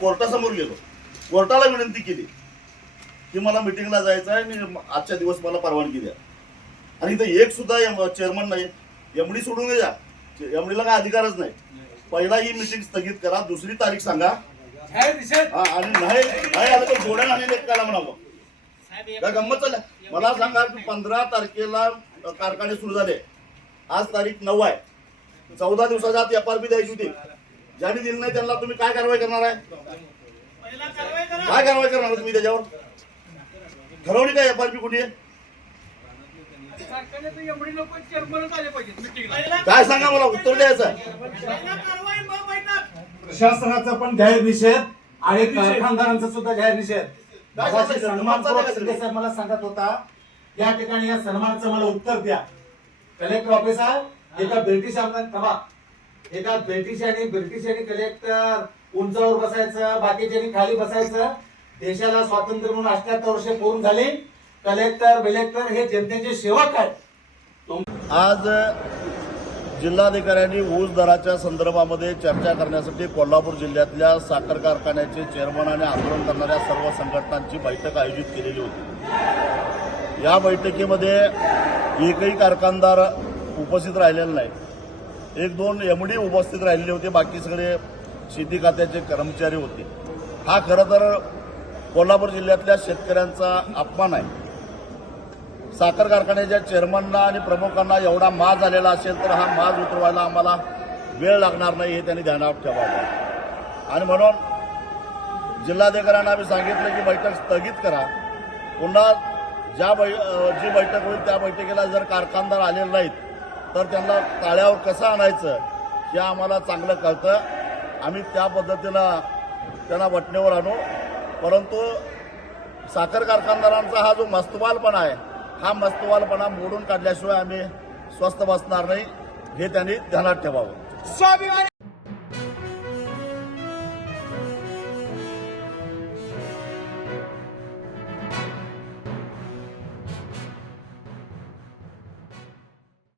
कोर्टासमोर गेलो कोर्टाला विनंती केली की मला मिटिंगला जायचं आहे मी आजच्या दिवस मला परवानगी द्या आणि इथं एक सुद्धा चेअरमन नाही एमडी सोडून द्या एमडीला काय अधिकारच नाही पहिला ही मिटिंग स्थगित करा दुसरी तारीख सांगा आणि नाही नाही आलं तर जोड्या नाही म्हणावं काय गंमत चालल्या मला सांगा पंधरा तारखेला कारखाने सुरू झाले आज तारीख नऊ आहे चौदा दिवसाच्या आत एफ आर पी द्यायची होती ज्यांनी दिली नाही त्यांना तुम्ही काय कारवाई करणार आहे काय कारवाई करणार तुम्ही त्याच्यावर ठरवली काय एफ आर पी कुठे काय सांगा मला उत्तर द्यायचं प्रशासनाचा पण जाहीर निषेध आणि कारखानदारांचा सुद्धा जाहीर निषेध सन्मान साहेब मला सांगत होता या ठिकाणी या सन्मानचं मला उत्तर द्या कलेक्टर ऑफिसर एका ब्रिटिश आमदार थांबा एका ब्रिटिशांनी ब्रिटिशांनी कलेक्टर उंचावर बसायचं बाकीच्यांनी खाली बसायचं देशाला स्वातंत्र्य म्हणून अठ्याहत्तर वर्ष पूर्ण झाले कलेक्टर बिलेक्टर हे जनतेचे सेवक आहेत आज जिल्हाधिकाऱ्यांनी ऊस दराच्या संदर्भामध्ये चर्चा करण्यासाठी कोल्हापूर जिल्ह्यातल्या साखर कारखान्याचे चेअरमन आणि आंदोलन करणाऱ्या सर्व संघटनांची बैठक आयोजित केलेली होती या बैठकीमध्ये एकही कारखानदार उपस्थित राहिलेला नाही एक दोन एम डी उपस्थित राहिलेले होते बाकी सगळे शेती खात्याचे कर्मचारी होते हा खरं तर कोल्हापूर जिल्ह्यातल्या शेतकऱ्यांचा अपमान आहे साखर कारखान्याच्या चेअरमनला आणि प्रमुखांना एवढा माज आलेला असेल तर हा माज उतरवायला आम्हाला वेळ लागणार नाही हे त्यांनी ध्यानात ठेवावं आणि म्हणून जिल्हाधिकाऱ्यांना आम्ही सांगितलं की बैठक स्थगित करा पुन्हा ज्या बै जी बैठक होईल त्या बैठकीला जर कारखानदार आलेले नाहीत तर त्यांना ताळ्यावर कसं आणायचं हे आम्हाला चांगलं कळतं आम्ही त्या पद्धतीनं त्यांना वटनेवर आणू परंतु साखर कारखानदारांचा हा जो मस्तवालपणा आहे हा मस्तवालपणा मोडून काढल्याशिवाय आम्ही स्वस्थ बसणार नाही हे त्यांनी ध्यानात ठेवावं